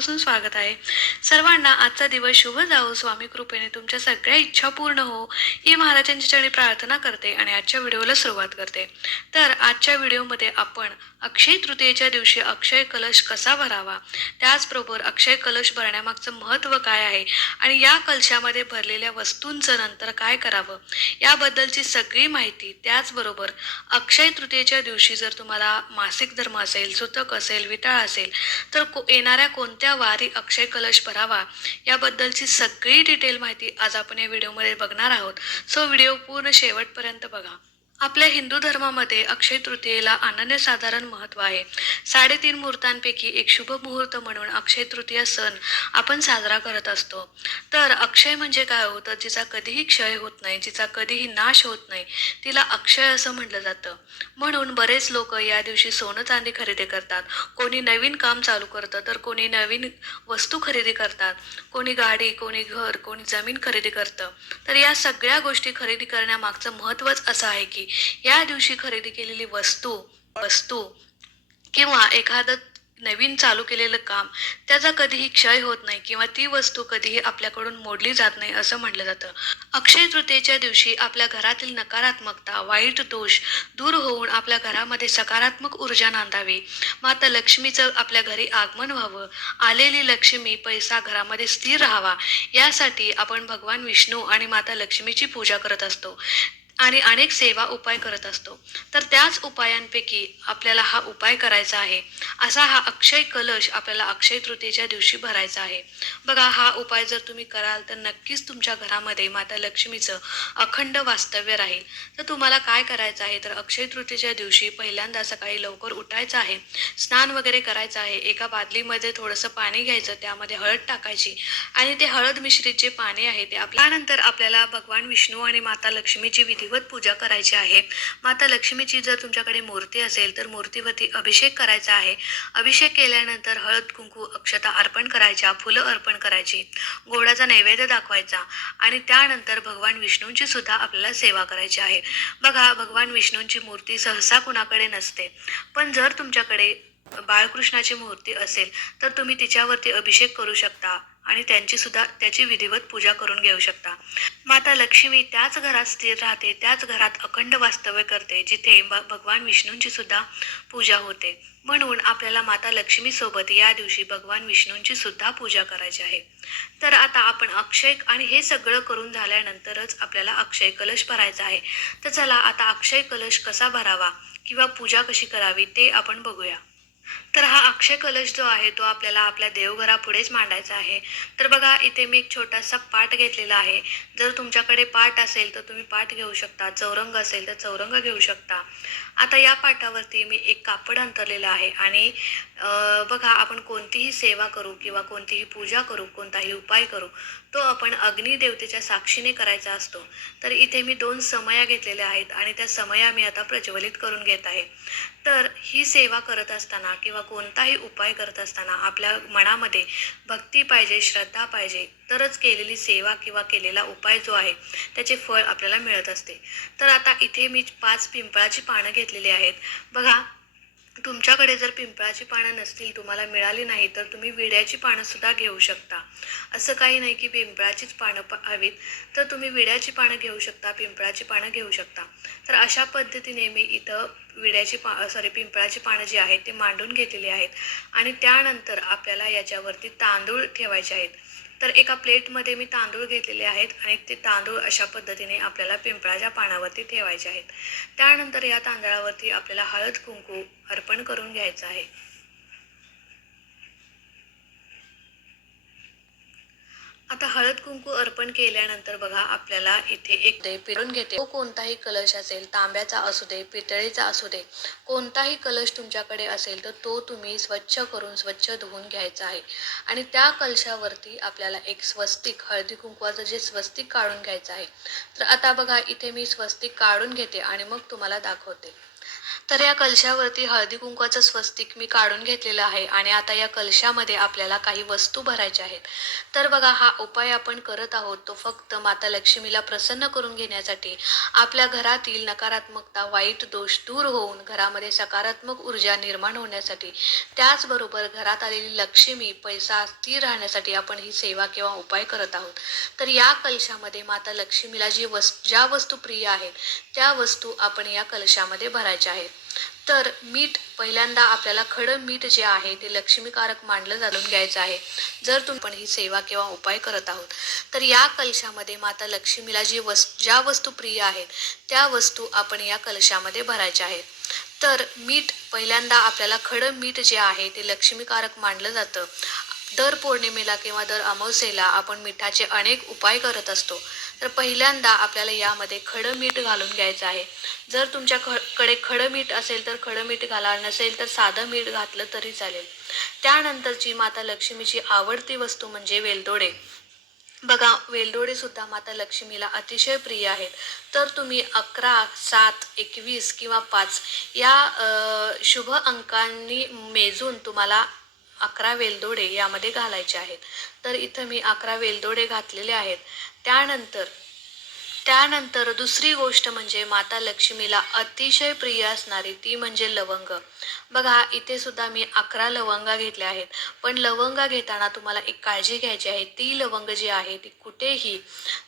मनापासून स्वागत आहे. सर्वांना आजचा दिवस शुभ जावो, स्वामी कृपेने तुमच्या सगळ्या इच्छा पूर्ण हो, ही महाराजांच्या चरणी प्रार्थना करते आणि आजच्या व्हिडिओला सुरुवात करते. तर आजच्या व्हिडिओमध्ये आपण अक्षय तृतीयेच्या दिवशी अक्षय कलश कसा भरावा, त्याचबरोबर अक्षय कलश भरण्यामागचं महत्त्व काय आहे आणि या कलशामध्ये भरलेल्या वस्तूंचं नंतर काय करावं, याबद्दलची सगळी माहिती, त्याचबरोबर अक्षय तृतीयेच्या दिवशी जर तुम्हाला मासिक धर्म असेल, सुतक असेल, विटाळ असेल, तर येणाऱ्या कोणत्या वारी अक्षय कलश भरावा, याबद्दलची सगळी डिटेल माहिती आज आपण या व्हिडिओमध्ये बघणार आहोत. सो व्हिडिओ पूर्ण शेवटपर्यंत बघा. आपल्या हिंदू धर्मामध्ये अक्षय तृतीयेला अनन्यसाधारण महत्त्व आहे. 3.5 मुहूर्तांपैकी एक शुभ मुहूर्त म्हणून अक्षय तृतीया सण आपण साजरा करत असतो. तर अक्षय म्हणजे काय होतं, जिचा कधीही क्षय होत नाही, जिचा कधीही नाश होत नाही, तिला अक्षय असं म्हटलं जातं. म्हणून बरेच लोक या दिवशी सोनं चांदी खरेदी करतात. कोणी नवीन काम चालू करतं, तर कोणी नवीन वस्तू खरेदी करतात, कोणी गाडी, कोणी घर, कोणी जमीन खरेदी करतं. तर या सगळ्या गोष्टी खरेदी करण्यामागचं महत्त्वच असं आहे की या दिवशी खरेदी केलेली वस्तू वस्तू किंवा एखादं नवीन चालू केलेलं काम, त्याचा कधीही क्षय होत नाही किंवा ती वस्तू कधीही आपल्याकडून मोडली जात नाही असं म्हटलं जातं. अक्षय तृतीयेच्या दिवशी आपल्या घरातील नकारात्मकता, वाईट दोष दूर होऊन आपल्या घरामध्ये सकारात्मक ऊर्जा नांदावी, माता लक्ष्मीचं आपल्या घरी आगमन व्हावं, आलेली लक्ष्मी, पैसा घरामध्ये स्थिर राहावा, यासाठी आपण भगवान विष्णू आणि माता लक्ष्मीची पूजा करत असतो आणि अनेक सेवा उपाय करत असतो. तर त्याच उपायांपैकी आपल्याला हा उपाय करायचा आहे. असा हा अक्षय कलश आपल्याला अक्षय तृतीयेच्या दिवशी भरायचा आहे. बघा, हा उपाय जर तुम्ही कराल तर नक्कीच तुमच्या घरामध्ये माता लक्ष्मीचं अखंड वास्तव्य राहील. तर तुम्हाला काय करायचं आहे, तर अक्षय तृतीयेच्या दिवशी पहिल्यांदा सकाळी लवकर उठायचं आहे, स्नान वगैरे करायचं आहे. एका बादलीमध्ये थोडंसं पाणी घ्यायचं, त्यामध्ये हळद टाकायची आणि ते हळद मिश्रित जे पाणी आहे ते त्यानंतर आपल्याला भगवान विष्णू आणि माता लक्ष्मीची विधिवत पूजा करायची आहे. माता लक्ष्मीची जर तुमच्याकडे मूर्ती असेल तर मूर्तीवरती अभिषेक करायचा आहे. अभिषेक केल्यानंतर हळद, कुंकू, अक्षता अर्पण करायच्या, फुलं अर्पण करायची, गोडाचा नैवेद्य दाखवायचा आणि त्यानंतर भगवान विष्णूंची सुद्धा आपल्याला सेवा करायची आहे. बघा, भगवान विष्णूंची मूर्ती सहसा कुणाकडे नसते, पण जर तुमच्याकडे बाळकृष्णाची मूर्ती असेल तर तुम्ही तिच्यावरती अभिषेक करू शकता आणि त्याची विधिवत पूजा करून घेऊ शकता. माता लक्ष्मी त्याच घरात स्थिर राहते, त्याच घरात अखंड वास्तव्य करते जिथे भगवान विष्णूंची सुद्धा पूजा होते. म्हणून आपल्याला माता लक्ष्मी सोबत या दिवशी भगवान विष्णूंची सुद्धा पूजा करायची आहे. तर आता आपण अक्षय आणि हे सगळं करून झाल्यानंतरच आपल्याला अक्षय कलश भरायचा आहे. तर चला आता अक्षय कलश कसा भरावा किंवा पूजा कशी करावी ते आपण बघूया. तर हा अक्षय कलश जो आहे तो आपल्याला आपल्या देवघरापुढेच मांडायचा आहे. तर बघा, इथे मी एक छोटासा पाट घेतलेला आहे. जर तुमच्याकडे पाट असेल तर तुम्ही पाट घेऊ शकता, चौरंग असेल तर चौरंग घेऊ शकता. आता या पाटावरती मी एक कापड अंथरलेलं आहे आणि बघा, आपण कोणतीही सेवा करू किंवा कोणतीही पूजा करू, कोणताही उपाय करू, तो आपण अग्निदेवतेच्या साक्षीने करायचा असतो. तर इथे मी 2 समया घेतलेल्या आहेत आणि त्या समया मी आता प्रज्वलित करून घेत आहे. तर ही सेवा करत असताना किंवा कोणताही उपाय करत असताना आपल्या मनामध्ये भक्ती पाहिजे, श्रद्धा पाहिजे, तरच केलेली सेवा किंवा केलेला उपाय जो आहे त्याचे फळ आपल्याला मिळत असते. तर आता इथे मी 5 पिंपळाची पानं घेतलेली आहेत. बघा, तुमच्याकडे जर पिंपळाची पानं नसतील, तुम्हाला मिळाली नाही, तर तुम्ही विड्याची पानं सुद्धा घेऊ शकता. असं काही नाही की पिंपळाचीच पानं हवीत, तर तुम्ही विड्याची पानं घेऊ शकता, पिंपळाची पानं घेऊ शकता. तर अशा पद्धतीने मी इथं पिंपळाची पानं जी आहेत ते मांडून घेतलेली आहेत आणि त्यानंतर आपल्याला याच्यावरती तांदूळ ठेवायचे आहेत. तर एका प्लेटमध्ये मी तांदूळ घेतलेले आहेत आणि ते तांदूळ अशा पद्धतीने आपल्याला पिंपळाच्या पानावरती ठेवायचे आहेत. त्यानंतर या तांदळावरती आपल्याला हळद, कुंकू अर्पण करून घ्यायचं आहे. आता हळद कुंकू अर्पण केल्यानंतर बघा, आपल्याला इथे एक दे पिरून घेते. तो कोणताही कलश असेल, तांब्याचा असू दे, पितळेचा असू दे, कोणताही कलश तुमच्याकडे असेल तर तो तुम्ही स्वच्छ करून स्वच्छ धुवून घ्यायचा आहे आणि त्या कलशावरती आपल्याला एक स्वस्तिक, हळदी कुंकवाचं जे स्वस्तिक काढून घ्यायचं आहे. तर आता बघा, इथे मी स्वस्तिक काढून घेते आणि मग तुम्हाला दाखवते. तर या कलशावरती हळदी कुंकवाचं स्वस्तिक मी काढून घेतलेलं आहे आणि आता या कलशामध्ये आपल्याला काही वस्तू भरायच्या आहेत. तर बघा, हा उपाय आपण करत आहोत तो फक्त माता लक्ष्मीला प्रसन्न करून घेण्यासाठी, आपल्या घरातील नकारात्मकता, वाईट दोष दूर होऊन घरामध्ये सकारात्मक ऊर्जा निर्माण होण्यासाठी, त्याचबरोबर घरात आलेली लक्ष्मी, पैसा स्थिर राहण्यासाठी आपण ही सेवा किंवा उपाय करत आहोत. तर या कलशामध्ये माता लक्ष्मीला ज्या वस्तू प्रिय आहेत त्या वस्तू आपण या कलशामध्ये भरायच्या आहेत. तर मीठ पहिल्यांदा आपल्याला खडं मीठ जे आहे ते लक्ष्मीकारक मानलं जाणून घ्यायचं आहे. जर तुम्ही पण ही सेवा किंवा उपाय करत आहोत, तर या कलशामध्ये माता लक्ष्मीला ज्या वस्तू प्रिय आहेत त्या वस्तू आपण या कलशामध्ये भरायच्या आहेत. तर मीठ पहिल्यांदा आपल्याला खडं मीठ जे आहे ते लक्ष्मीकारक मानलं जातं. दर पौर्णिमेला किंवा दर अमावस्येला आपण मिठाचे अनेक उपाय करत असतो. तर पहिल्यांदा आपल्याला यामध्ये खडं मीठ घालून घ्यायचं आहे. जर तुमच्याकडे खडं मीठ असेल तर खडं मीठ घाला, नसेल तर साधं मीठ घातलं तरी चालेल. त्यानंतरची माता लक्ष्मीची आवडती वस्तू म्हणजे वेलदोडे. बघा, वेलदोडे सुद्धा माता लक्ष्मीला अतिशय प्रिय आहेत. तर तुम्ही 11, 7, 21 किंवा 5 या शुभ अंकांनी मेजून तुम्हाला 11 वेलदोडे यामध्ये घालायचे आहेत. तर इथं मी 11 वेलदोडे घातलेले आहेत. त्यानंतर त्यानंतर दुसरी गोष्ट म्हणजे माता लक्ष्मीला अतिशय प्रिय असणारी ती म्हणजे लवंग. बघा, इथे सुद्धा मी 11 लवंगा घेतल्या आहेत. पण लवंगा घेताना तुम्हाला एक काळजी घ्यायची आहे. ती लवंग जी आहे ती कुठेही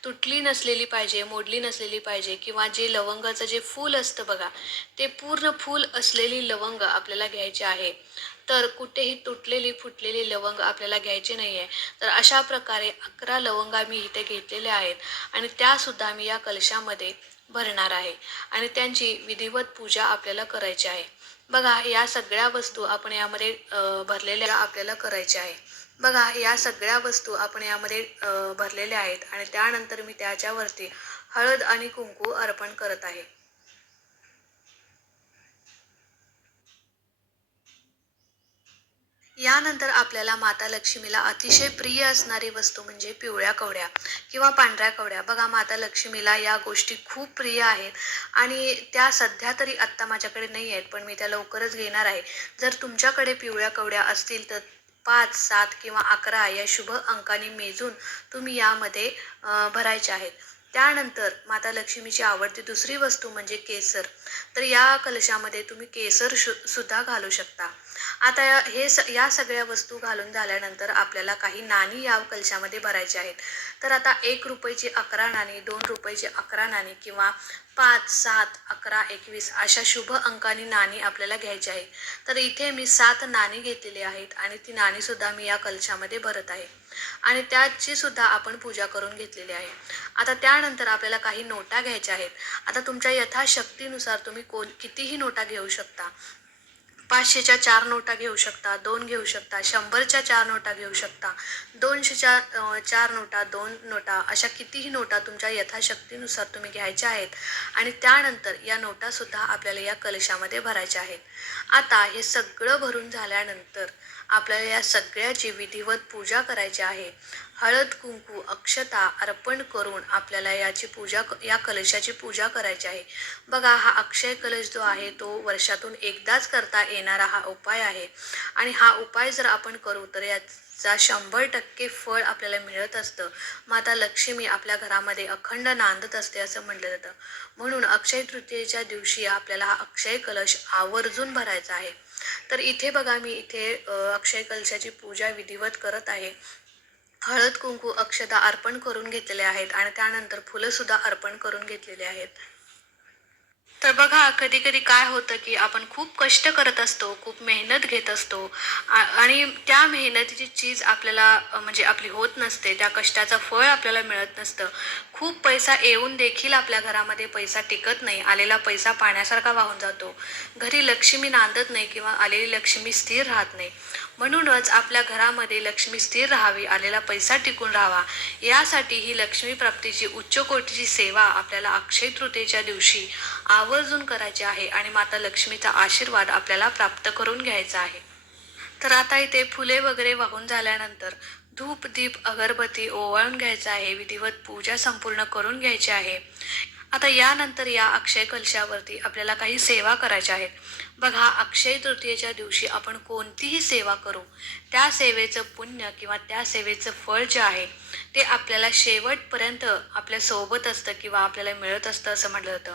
तुटली नसलेली पाहिजे, मोडली नसलेली पाहिजे, किंवा जे लवंगाचं जे फूल असतं बघा, ते पूर्ण फूल असलेली लवंग आपल्याला घ्यायची आहे. तर कुठेही तुटलेली फुटलेली लवंग आपल्याला घ्यायची नाही आहे. तर अशा प्रकारे 11 लवंगा मी इथे घेतलेल्या आहेत आणि त्यासुद्धा मी या कलशामध्ये भरणार आहे आणि त्यांची विधिवत पूजा आपल्याला करायची आहे. बघा, या सगळ्या वस्तू आपण यामध्ये भरलेल्या आपल्याला करायच्या आहे. बघा, या सगळ्या वस्तू आपण यामध्ये भरलेल्या आहेत आणि त्यानंतर मी त्याच्यावरती हळद आणि कुंकू अर्पण करत आहे. यानंतर आपल्याला माता लक्ष्मीला अतिशय प्रिय असणारी वस्तू म्हणजे पिवळ्या कवड्या किंवा पांढऱ्या कवड्या. बघा, माता लक्ष्मीला या गोष्टी खूप प्रिय आहेत आणि त्या सध्या तरी आत्ता माझ्याकडे नाही आहेत, पण मी त्या लवकरच घेणार आहे. जर तुमच्याकडे पिवळ्या कवड्या असतील तर 5, 7 किंवा 11 या शुभ अंकाने मेजून तुम्ही यामध्ये भरायचे आहेत. त्यानंतर माता लक्ष्मीची आवडती दुसरी वस्तू म्हणजे केसर. तर या कलशामध्ये तुम्ही केसर सुद्धा घालू शकता. आता या सगळ्या वस्तू घालून झाल्यानंतर आपल्याला काही नाणी या कलशामध्ये भरायची आहेत. तर आता 1 रुपयाची 11 नाणी, 2 रुपयाची 11 नाणी किंवा 5, 7, 11, 21 अशा शुभ अंकानी नाणी आपल्याला घ्यायची आहेत. तर इथे मी 7 नाणी घेतलेली आहेत आणि ती नाणी सुद्धा मी या कलशामध्ये भरत आहे आणि त्याची सुद्धा आपण पूजा करून घेतलेली आहे. आता त्यानंतर आपल्याला काही नोटा घ्यायच्या आहेत. आता तुमच्या यथाशक्तीनुसार तुम्ही कितीही नोटा घेऊ शकता. 500च्या 4 नोटा घेऊ शकता, 2 घेऊ शकता, 100च्या 4 नोटा घेऊ शकता, 200च्या 4 नोटा, 2 नोटा, अशा कितीही नोटा तुमच्या यथाशक्तीनुसार तुम्ही घ्यायच्या आहेत आणि त्यानंतर या नोटासुद्धा आपल्याला या कलशामध्ये भरायच्या आहेत. आता हे सगळं भरून झाल्यानंतर आपल्याला या सगळ्याची विधिवत पूजा करायची आहे. हळद, कुंकू, अक्षता अर्पण करून आपल्याला या कलशाची पूजा करायची आहे. बघा, हा अक्षय कलश जो आहे तो वर्षातून एकदाच करता येणारा हा उपाय आहे आणि हा उपाय जर आपण करू तर याचा 100% फळ आपल्याला मिळत असतं. माता लक्ष्मी आपल्या घरामध्ये अखंड नांदत असते असं म्हटलं जातं. म्हणून अक्षय तृतीयेच्या दिवशी आपल्याला हा अक्षय कलश आवर्जून भरायचा आहे. तर इथे बघा, मी इथे अक्षय कलशाची पूजा विधिवत करत आहे. हळद, कुंकू, अक्षता अर्पण करून घेतलेले आहेत आणि त्यानंतर फुलं सुद्धा अर्पण करून घेतलेली आहेत. तर बघा, कधी कधी काय होतं की आपण खूप कष्ट करत असतो, खूप मेहनत घेत असतो आणि त्या मेहनतीची चीज आपल्याला म्हणजे आपली होत नसते, त्या कष्टाचं फळ आपल्याला मिळत नसतं. खूप पैसा येऊन देखील आपल्या घरामध्ये पैसा टिकत नाही, आलेला पैसा पाण्यासारखा वाहून जातो. घरी लक्ष्मी नांदत नाही किंवा आलेली लक्ष्मी स्थिर राहत नाही. म्हणूनच आपल्या घरामध्ये लक्ष्मी स्थिर राहावी, आलेला पैसा टिकून राहावा, यासाठी ही लक्ष्मी प्राप्तीची उच्च कोटीची सेवा आपल्याला अक्षय तृतीयेच्या दिवशी आवर्जून करायची आहे आणि माता लक्ष्मीचा आशीर्वाद आपल्याला प्राप्त करून घ्यायचा आहे. तर आता इथे फुले वगैरे वाहून झाल्यानंतर धूप, दीप, अगरबत्ती ओवाळून घ्यायचा आहे. विधिवत पूजा संपूर्ण करून घ्यायची आहे आता यानंतर या अक्षय कलशावरती आपल्याला काही सेवा करायच्या आहेत. बघा, अक्षय तृतीयेच्या दिवशी आपण कोणतीही सेवा करू, त्या सेवेचं पुण्य किंवा त्या सेवेचं फळ जे आहे ते आपल्याला शेवटपर्यंत आपल्या सोबत असतं किंवा आपल्याला मिळत असतं असं म्हटलं जातं.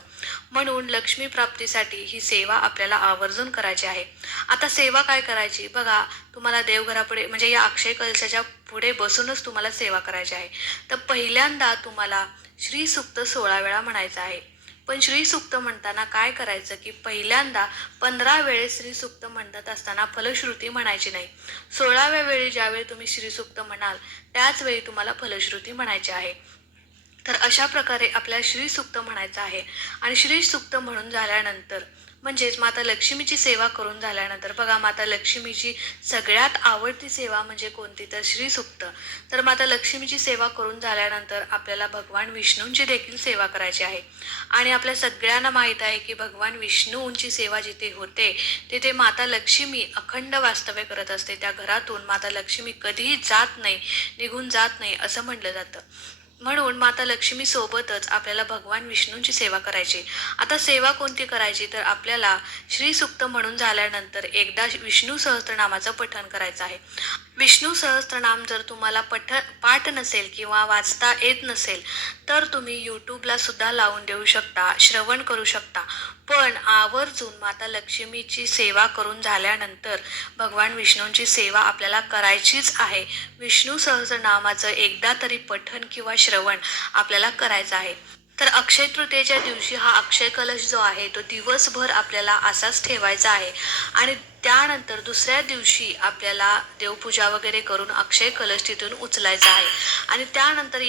म्हणून लक्ष्मी प्राप्तीसाठी ही सेवा आपल्याला आवर्जून करायची आहे. आता सेवा काय करायची बघा, तुम्हाला देवघरापुढे म्हणजे या अक्षय कलशाच्या पुढे बसूनच तुम्हाला सेवा करायची आहे. तर पहिल्यांदा तुम्हाला श्री सुक्त 16 वेळा म्हणायचं आहे. पण श्री सुक्त म्हणताना काय करायचं की पहिल्यांदा 15 वेळेस श्री सुक्त म्हणत असताना फलश्रुती म्हणायची नाही. 16व्या वेळी ज्यावेळी तुम्ही श्री सुक्त म्हणाल त्याच वेळी तुम्हाला फलश्रुती म्हणायची आहे. तर अशा प्रकारे आपल्याला श्री सुक्त म्हणायचं आहे. आणि श्री सुक्त म्हणून झाल्यानंतर म्हणजेच माता लक्ष्मीची सेवा करून झाल्यानंतर बघा, माता लक्ष्मीची सगळ्यात आवडती सेवा म्हणजे कोणती, तर श्री सुक्त. तर माता लक्ष्मीची सेवा करून झाल्यानंतर आपल्याला भगवान विष्णूंची देखील सेवा करायची आहे. आणि आपल्या सगळ्यांना माहीत आहे की भगवान विष्णूंची सेवा जिथे होते तिथे माता लक्ष्मी अखंड वास्तव्य करत असते. त्या घरातून माता लक्ष्मी कधीही जात नाही, निघून जात नाही असं म्हटलं जातं. म्हणून माता लक्ष्मी सोबतच आपल्याला भगवान विष्णूंची सेवा करायची. आता सेवा कोणती करायची, तर आपल्याला श्री सुक्त म्हणून झाल्यानंतर एकदा विष्णू सहस्त्रनामाचं पठण करायचं आहे. विष्णू सहस्त्रनाम जर तुम्हाला पाठ नसेल किंवा वाचता येत नसेल तर तुम्ही यूट्यूबला सुद्धा लावून देऊ शकता, श्रवण करू शकता. पण आवर्जून माता लक्ष्मीची सेवा करून झाल्यानंतर भगवान विष्णूंची सेवा आपल्याला करायचीच आहे. विष्णू सहस्रनामाचं एकदा तरी पठण किंवा श्रवण आपल्याला करायचं आहे. तर अक्षय तृतीयेच्या दिवशी हा अक्षय कलश जो आहे तो दिवसभर आपल्याला असाच ठेवायचा आहे. आणि त्यानंतर दुसऱ्या दिवशी आपल्याला देवपूजा वगैरे करून अक्षय कलश तिथून उचलायचा आहे. आणि त्यानंतर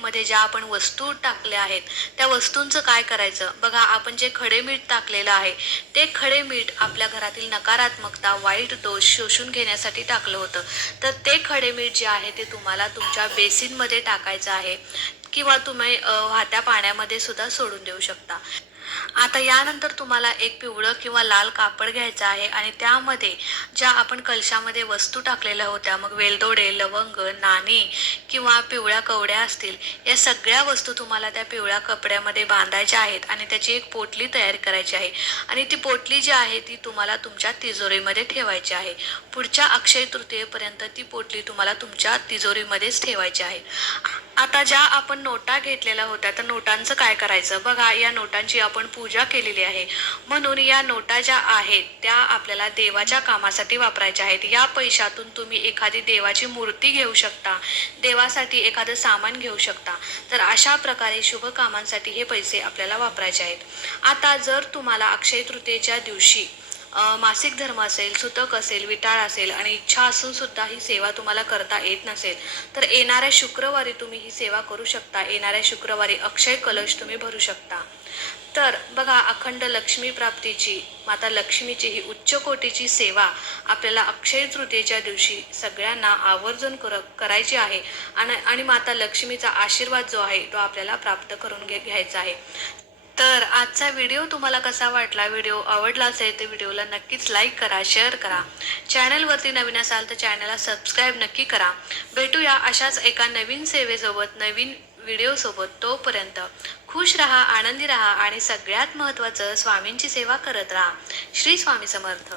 मध्ये ज्या आपण वस्तू टाकल्या आहेत त्या वस्तूंचं काय करायचं बघा, आपण जे खडे मीठ टाकलेलं आहे ते खडे मीठ आपल्या घरातील नकारात्मकता, वाईट दोष शोषून घेण्यासाठी टाकलं होतं. तर ते खडे मीठ जे आहे ते तुम्हाला तुमच्या बेसिनमध्ये टाकायचं आहे किंवा तुम्ही वाहत्या पाण्यामध्ये सुद्धा सोडून देऊ शकता. आता यानंतर तुम्हाला एक पिवळं किंवा लाल कापड घ्यायचं आहे आणि त्यामध्ये ज्या आपण कलशामध्ये वस्तू टाकलेल्या होत्या, मग वेलदोडे, लवंग, नाणी किंवा पिवळ्या कवड्या असतील, या सगळ्या वस्तू तुम्हाला त्या पिवळ्या कपड्यामध्ये बांधायच्या आहेत आणि त्याची एक पोटली तयार करायची आहे. आणि ती पोटली जी आहे ती तुम्हाला तुमच्या तिजोरीमध्ये ठेवायची आहे. पुढच्या अक्षय तृतीयेपर्यंत ती पोटली तुम्हाला तुमच्या तिजोरीमध्येच ठेवायची आहे. आता ज्या आपण नोटा घेतलेल्या होत्या तर नोटांचं काय करायचं बघा, या नोटांची आपण पूजा केलेली आहे. म्हणून या नोटा ज्या आहेत त्या आपल्याला देवाच्या कामासाठी वापरायच्या आहेत. या पैशातून तुम्ही एखादी देवाची मूर्ती घेऊ शकता, देवासाठी एखादं सामान घेऊ शकता. तर अशा प्रकारे शुभ कामांसाठी हे पैसे आपल्याला वापरायचे आहेत. आता जर तुम्हाला अक्षय तृतीयेच्या दिवशी मासिक धर्म असेल, सुतक असेल, विटाळ असेल आणि इच्छा असून सुद्धा ही सेवा तुम्हाला करता येत नसेल तर येणाऱ्या शुक्रवारी तुम्ही ही सेवा करू शकता. येणाऱ्या शुक्रवारी अक्षय कलश तुम्ही भरू शकता. तर बघा, अखंड लक्ष्मी प्राप्तीची, माता लक्ष्मीची ही उच्च कोटीची सेवा आपल्याला अक्षय तृतीयेच्या दिवशी सगळ्यांना आवर्जून करायची आहे. आणि माता लक्ष्मीचा आशीर्वाद जो आहे तो आपल्याला प्राप्त करून घ्यायचा आहे. तर आजचा व्हिडिओ तुम्हाला कसा वाटला, व्हिडिओ आवडला असेल तर व्हिडिओला नक्कीच लाईक करा, शेअर करा. चॅनलवरती नवीन असाल तर चॅनलला सबस्क्राईब नक्की करा. भेटूया अशाच एका नवीन सेवेसोबत, नवीन व्हिडिओसोबत. तोपर्यंत खुश राहा, आनंदी राहा आणि सगळ्यात महत्त्वाचं स्वामींची सेवा करत राहा. श्री स्वामी समर्थ.